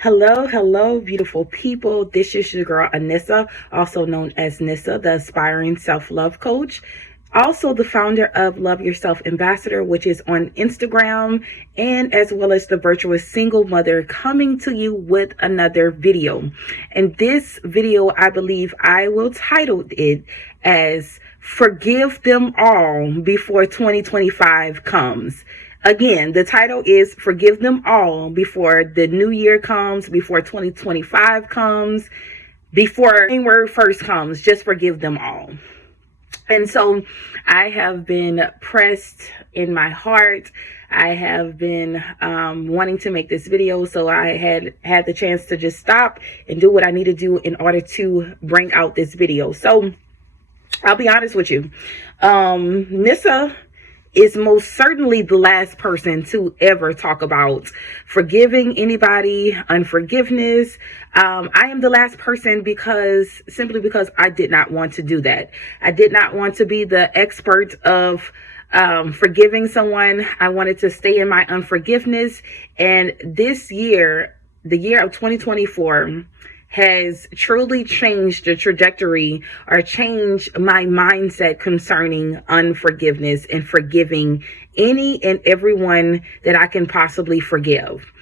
Hello, beautiful people. This is your girl, Anissa, also known as Nissa, the aspiring self-love coach. Also the founder of Love Yourself Ambassador, which is on Instagram, and as well as the virtuous single mother, coming to you with another video. And this video, I believe I will title it as Forgive Them All Before 2025 Comes. Again, the title is Forgive Them All Before the New Year comes, before 2025 comes, before January 1st comes. Just forgive them all. And so I have been pressed in my heart. I have been wanting to make this video, so I had the chance to just stop and do what I need to do in order to bring out this video. So I'll be honest with you. Nissa is most certainly the last person to ever talk about forgiving anybody, unforgiveness. I am the last person simply because I did not want to do that. I did not want to be the expert of forgiving someone. I wanted to stay in my unforgiveness. And this year, the year of 2024, has truly changed the trajectory or changed my mindset concerning unforgiveness and forgiving any and everyone that I can possibly forgive.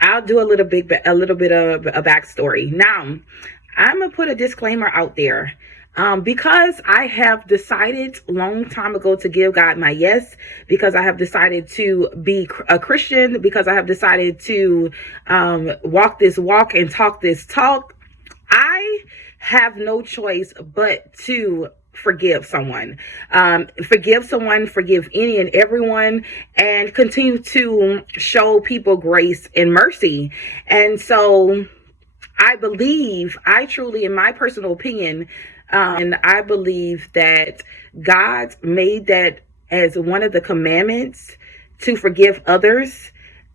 I'll do a little bit of a backstory. Now, I'm gonna put a disclaimer out there. Because I have decided a long time ago to give God my yes, because I have decided to be a Christian, because I have decided to walk this walk and talk this talk, I have no choice but to forgive someone, forgive any and everyone, and continue to show people grace and mercy. And so I truly, in my personal opinion, and I believe that God made that as one of the commandments to forgive others.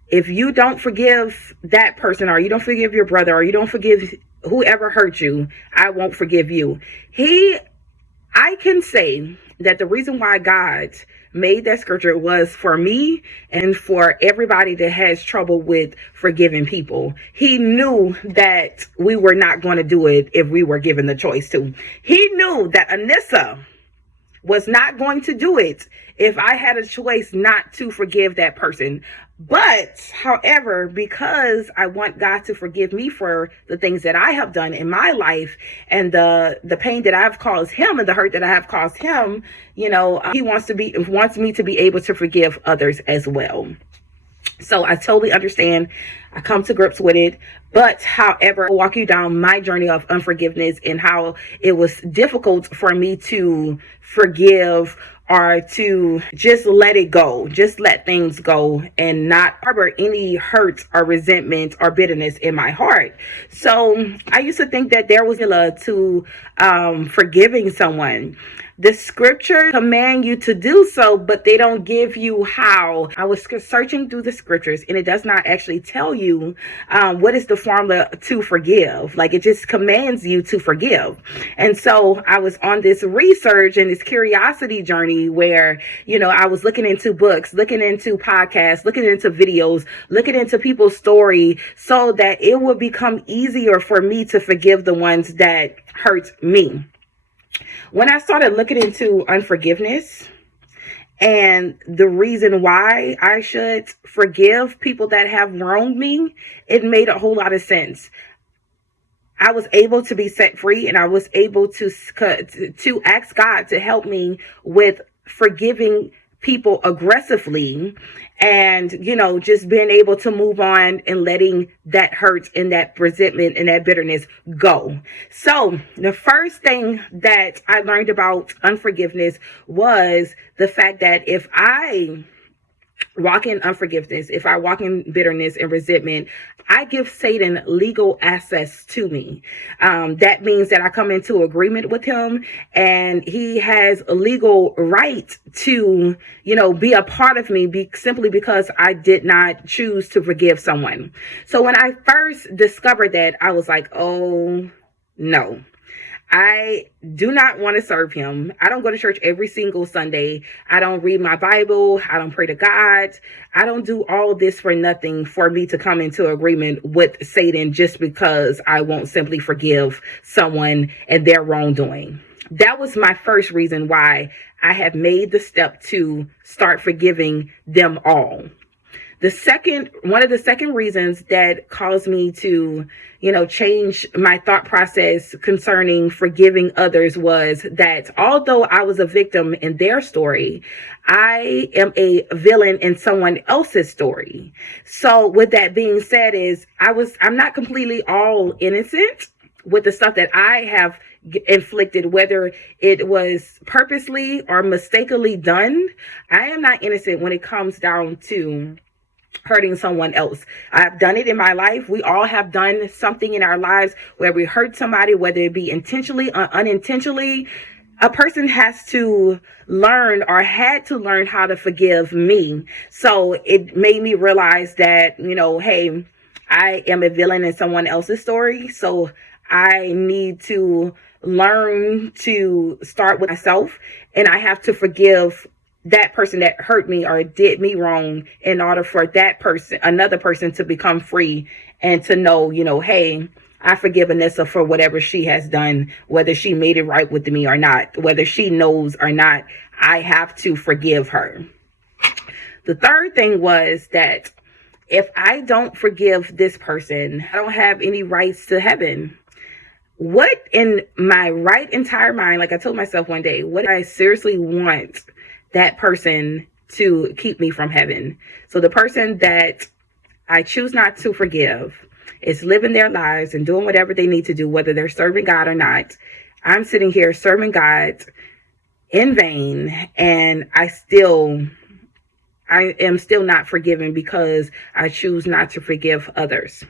If you don't forgive that person, or you don't forgive your brother, or you don't forgive whoever hurt you, I won't forgive you. I can say that the reason why God made that scripture was for me and for everybody that has trouble with forgiving people. He knew that we were not going to do it if we were given the choice to. He knew that Anissa was not going to do it if I had a choice not to forgive that person. But, however, because I want God to forgive me for the things that I have done in my life and the pain that I've caused him and the hurt that I have caused him, he wants me to be able to forgive others as well. So I totally understand. I come to grips with it. But however, I'll walk you down my journey of unforgiveness and how it was difficult for me to forgive or to just let it go, just let things go and not harbor any hurt or resentment or bitterness in my heart. So I used to think that there was a to forgiving someone. The scripture command you to do so, but they don't give you how. I was searching through the scriptures, and it does not actually tell you what is the formula to forgive. Like, it just commands you to forgive. And so I was on this research and this curiosity journey where, I was looking into books, looking into podcasts, looking into videos, looking into people's story so that it would become easier for me to forgive the ones that hurt me. When I started looking into unforgiveness and the reason why I should forgive people that have wronged me, it made a whole lot of sense. I was able to be set free, and I was able to ask God to help me with forgiving people aggressively and, just being able to move on and letting that hurt and that resentment and that bitterness go. So the first thing that I learned about unforgiveness was the fact that if I walk in unforgiveness, if I walk in bitterness and resentment, I give Satan legal access to me. That means that I come into agreement with him, and he has a legal right to, be a part of me simply because I did not choose to forgive someone. So when I first discovered that, I was like, oh no. I do not want to serve him. I don't go to church every single Sunday. I don't read my Bible. I don't pray to God. I don't do all this for nothing for me to come into agreement with Satan just because I won't simply forgive someone and their wrongdoing. That was my first reason why I have made the step to start forgiving them all. One of the second reasons that caused me to, change my thought process concerning forgiving others was that although I was a victim in their story, I am a villain in someone else's story. So with that being said I'm not completely all innocent with the stuff that I have inflicted, whether it was purposely or mistakenly done. I am not innocent when it comes down to hurting someone else. I've done it in my life. We all have done something in our lives where we hurt somebody, whether it be intentionally or unintentionally. A person has to learn or had to learn how to forgive me. So it made me realize that, hey, I am a villain in someone else's story. So I need to learn to start with myself, and I have to forgive that person that hurt me or did me wrong in order for another person to become free and to know, hey, I forgive Anissa for whatever she has done, whether she made it right with me or not, whether she knows or not, I have to forgive her. The third thing was that if I don't forgive this person, I don't have any rights to heaven. What in my right entire mind, like I told myself one day, what I seriously want that person to keep me from heaven. So the person that I choose not to forgive is living their lives and doing whatever they need to do, whether they're serving God or not. I'm sitting here serving God in vain, and I am still not forgiven because I choose not to forgive others.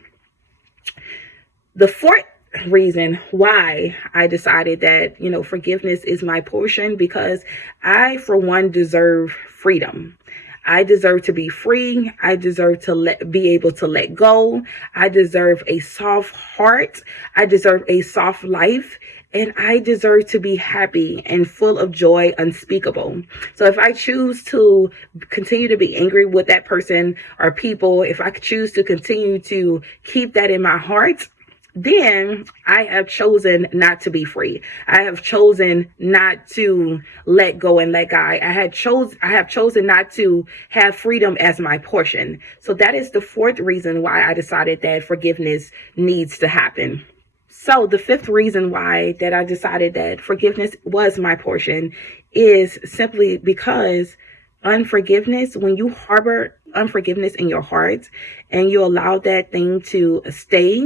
The fourth reason why I decided that, forgiveness is my portion, because I, for one, deserve freedom. I deserve to be free. I deserve to be able to let go. I deserve a soft heart. I deserve a soft life. And I deserve to be happy and full of joy unspeakable. So if I choose to continue to be angry with that person or people, if I choose to continue to keep that in my heart, then I have chosen not to be free. I have chosen not to let go and let God. I have chosen not to have freedom as my portion. So that is the fourth reason why I decided that forgiveness needs to happen. So the fifth reason why that I decided that forgiveness was my portion is simply because unforgiveness, when you harbor unforgiveness in your heart and you allow that thing to stay,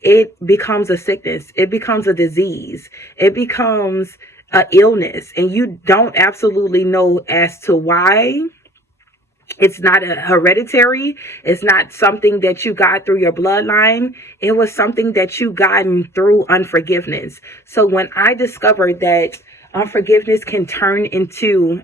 it becomes a sickness. It becomes a disease. It becomes an illness. And you don't absolutely know as to why. It's not a hereditary. It's not something that you got through your bloodline. It was something that you gotten through unforgiveness. So when I discovered that unforgiveness can turn into,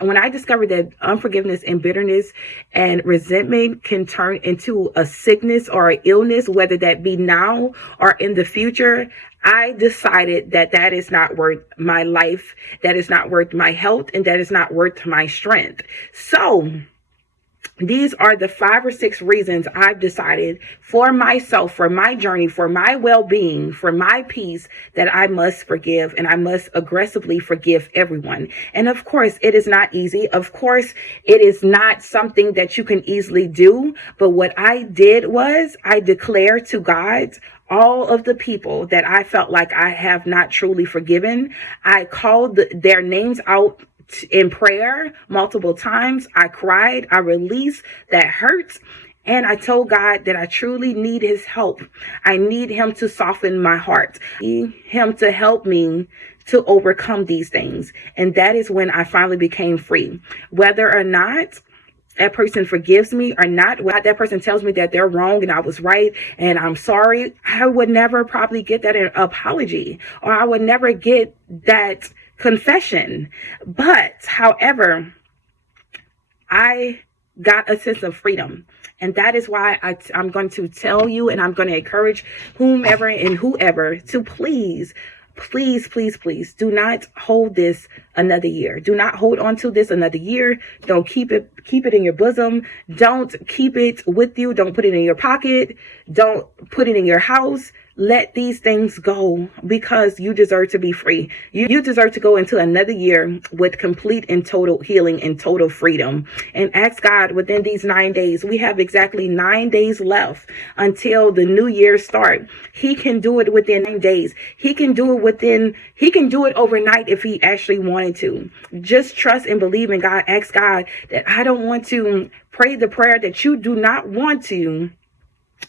when I discovered that unforgiveness and bitterness and resentment can turn into a sickness or an illness, whether that be now or in the future, I decided that that is not worth my life, that is not worth my health, and that is not worth my strength. So these are the 5 or 6 reasons I've decided for myself, for my journey, for my well-being, for my peace, that I must forgive, and I must aggressively forgive everyone. And of course, it is not easy. Of course, it is not something that you can easily do. But what I did was I declared to God all of the people that I felt like I have not truly forgiven. I called their names out in prayer multiple times. I cried. I released that hurt. And I told God that I truly need his help. I need him to soften my heart. I need him to help me to overcome these things. And that is when I finally became free. Whether or not that person forgives me or not, when that person tells me that they're wrong and I was right and I'm sorry, I would never probably get that apology, or I would never get that confession. But however, I got a sense of freedom. And that is why I'm going to tell you, and I'm going to encourage whomever and whoever to please please, please, please do not hold this another year. Do not hold on to this another year. Don't keep it in your bosom. Don't keep it with you. Don't put it in your pocket. Don't put it in your house. Let these things go, because you deserve to be free. You deserve to go into another year with complete and total healing and total freedom. And ask God within these 9 days. We have exactly 9 days left until the new year start. He can do it within 9 days. He can do it overnight if he actually wanted to. Just trust and believe in God. Ask God that I don't want to pray the prayer that you do not want to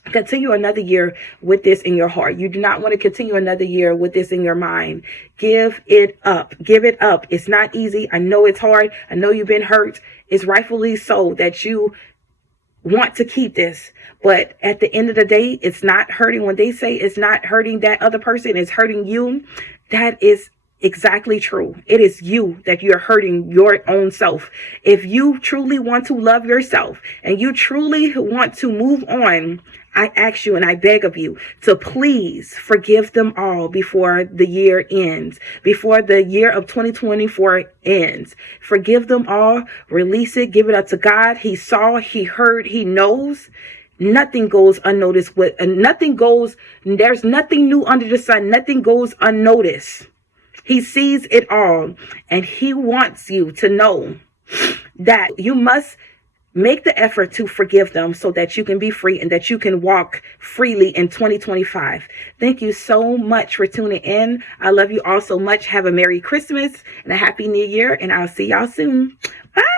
continue another year with this in your heart. You do not want to continue another year with this in your mind. Give it up. Give it up. It's not easy. I know it's hard. I know you've been hurt. It's rightfully so that you want to keep this. But at the end of the day, it's not hurting. When they say it's not hurting that other person, it's hurting you. That is exactly true. It is you that you're hurting your own self. If you truly want to love yourself and you truly want to move on, I ask you and I beg of you to please forgive them all before the year ends, before the year of 2024 ends. Forgive them all, release it, give it up to God. He saw, he heard, he knows. Nothing goes unnoticed there's nothing new under the sun. Nothing goes unnoticed. He sees it all, and he wants you to know that you must make the effort to forgive them so that you can be free and that you can walk freely in 2025. Thank you so much for tuning in. I love you all so much. Have a Merry Christmas and a Happy New Year, and I'll see y'all soon. Bye.